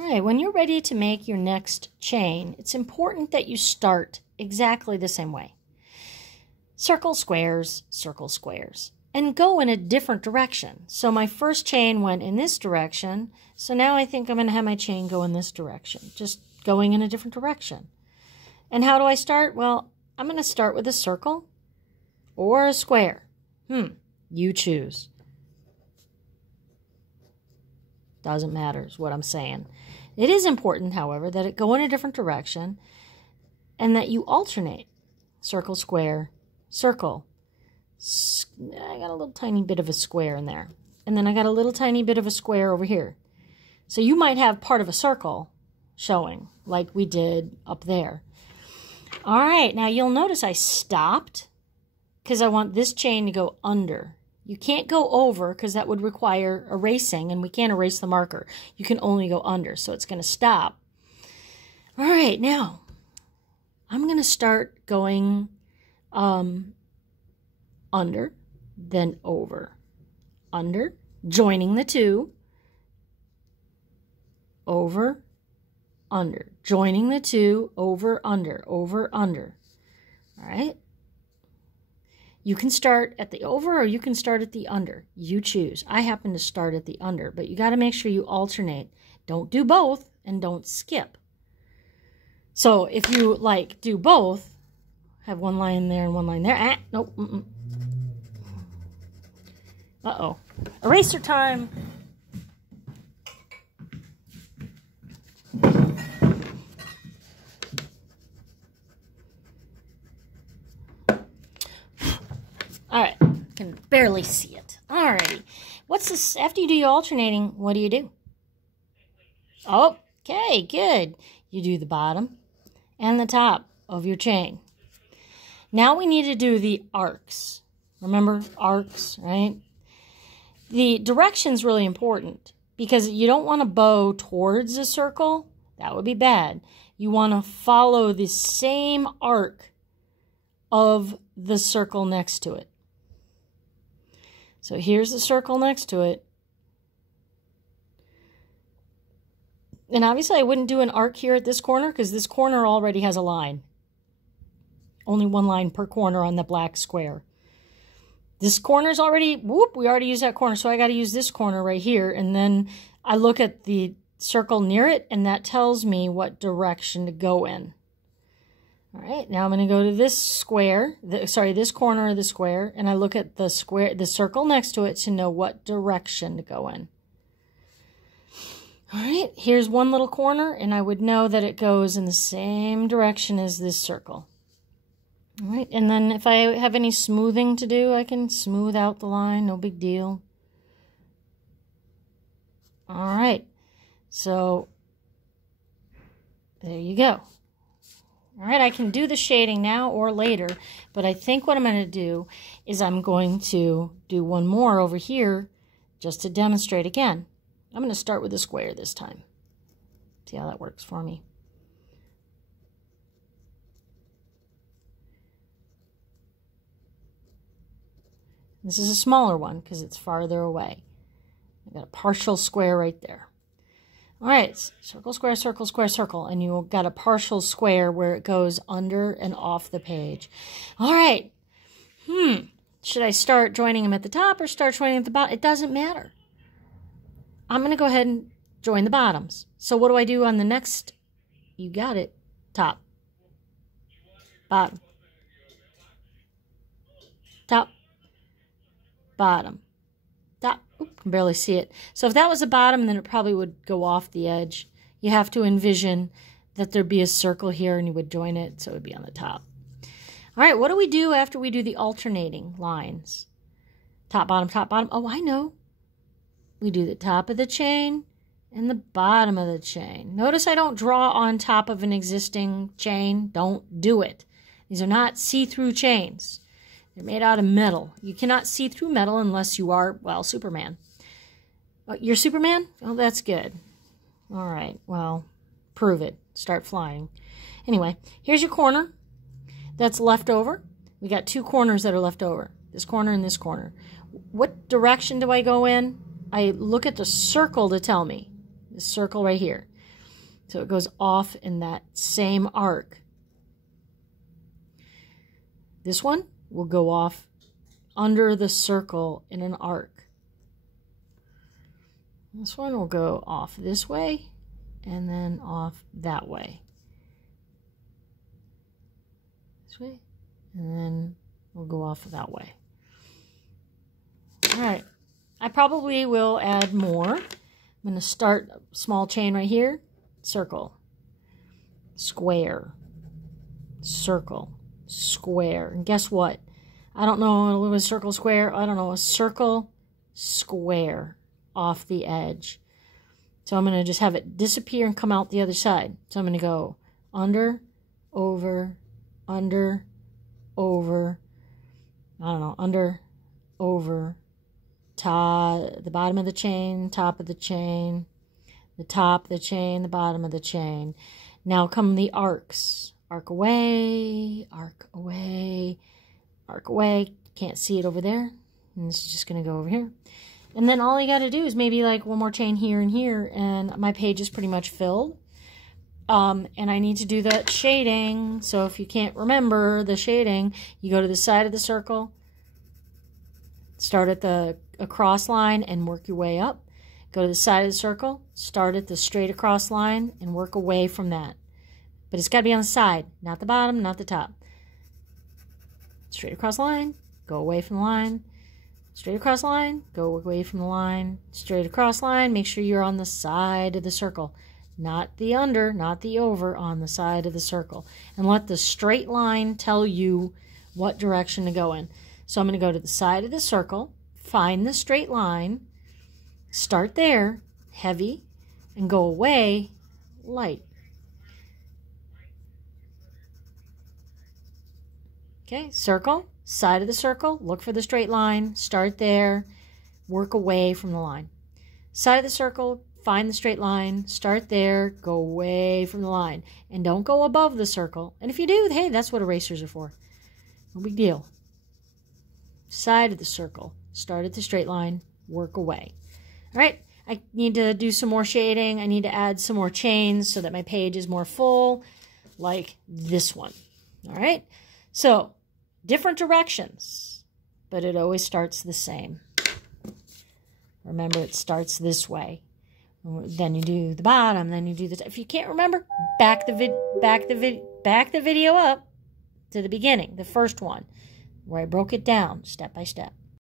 All right, when you're ready to make your next chain, it's important that you start exactly the same way. Circle squares, and go in a different direction. So my first chain went in this direction, so now I think I'm going to have my chain go in this direction, just going in a different direction. And how do I start? Well, I'm going to start with a circle or a square. You choose. Doesn't matter is what I'm saying. It is important, however, that it go in a different direction and that you alternate. Circle, square, circle. I got a little tiny bit of a square in there. And then I got a little tiny bit of a square over here. So you might have part of a circle showing, like we did up there. All right, now you'll notice I stopped because I want this chain to go under. You can't go over because that would require erasing, and we can't erase the marker. You can only go under, so it's going to stop. All right, now I'm going to start going under, then over, under, joining the two, over, under, joining the two, over, under, all right? You can start at the over or you can start at the under. You choose. I happen to start at the under, but you got to make sure you alternate. Don't do both and don't skip. So if you like do both, have one line there and one line there. Nope. Uh-oh. Eraser time. All right, can barely see it. All righty. What's this? After you do your alternating, what do? Okay, good. You do the bottom and the top of your chain. Now we need to do the arcs. Remember arcs, right? The direction's really important because you don't want to bow towards a circle. That would be bad. You want to follow the same arc of the circle next to it. So here's the circle next to it. And obviously I wouldn't do an arc here at this corner because this corner already has a line. Only one line per corner on the black square. This corner's already, we already used that corner, so I got to use this corner right here. And then I look at the circle near it, and that tells me what direction to go in. All right, now I'm going to go to this square, this corner of the square, and I look at the circle next to it to know what direction to go in. All right, here's one little corner, and I would know that it goes in the same direction as this circle. All right, and then if I have any smoothing to do, I can smooth out the line, no big deal. All right, so there you go. All right, I can do the shading now or later, but I think what I'm going to do is I'm going to do one more over here just to demonstrate again. I'm going to start with a square this time. See how that works for me. This is a smaller one because it's farther away. I've got a partial square right there. All right, circle, square, circle, square, circle. And you got a partial square where it goes under and off the page. All right. Should I start joining them at the top or start joining at the bottom? It doesn't matter. I'm going to go ahead and join the bottoms. So what do I do on the next? You got it. Top. Bottom. Top. Bottom. Top. Oop, can barely see it. So if that was the bottom, then it probably would go off the edge. You have to envision that there'd be a circle here and you would join it, so it would be on the top. All right, what do we do after we do the alternating lines? Top, bottom, top, bottom. Oh, I know. We do the top of the chain and the bottom of the chain. Notice I don't draw on top of an existing chain. Don't do it. These are not see-through chains. They're made out of metal. You cannot see through metal unless you are, well, Superman. Oh, you're Superman? Oh, that's good. All right, well, prove it. Start flying. Anyway, here's your corner that's left over. We got two corners that are left over. This corner and this corner. What direction do I go in? I look at the circle to tell me. The circle right here. So it goes off in that same arc. This one will go off under the circle in an arc. This one will go off this way and then off that way. This way, and then we'll go off that way. All right, I probably will add more. I'm going to start a small chain right here, circle, square, circle, square. And guess what? I don't know what was circle, square. I don't know, a circle, square off the edge. So I'm going to just have it disappear and come out the other side. So I'm going to go under, over, under, over, I don't know, under, over, top, the bottom of the chain, top of the chain, the top of the chain, the bottom of the chain. Now come the arcs. Arc away, arc away, arc away. Can't see it over there. And this is just going to go over here. And then all you got to do is maybe like one more chain here and here, and my page is pretty much filled. And I need to do that shading. So if you can't remember the shading, you go to the side of the circle, start at the across line and work your way up. Go to the side of the circle, start at the straight across line and work away from that. But it's got to be on the side, not the bottom, not the top. Straight across line, go away from the line. Straight across line, go away from the line. Straight across line, make sure you're on the side of the circle. Not the under, not the over, on the side of the circle. And let the straight line tell you what direction to go in. So I'm going to go to the side of the circle, find the straight line, start there, heavy, and go away, light. Okay, circle, side of the circle, look for the straight line, start there, work away from the line. Side of the circle, find the straight line, start there, go away from the line. And don't go above the circle. And if you do, hey, that's what erasers are for. No big deal. Side of the circle, start at the straight line, work away. All right, I need to do some more shading. I need to add some more chains so that my page is more full, like this one. All right, so different directions, but it always starts the same. Remember, it starts this way. Then you do the bottom, then you do the... If you can't remember, back the video up to the beginning, the first one, where I broke it down step by step.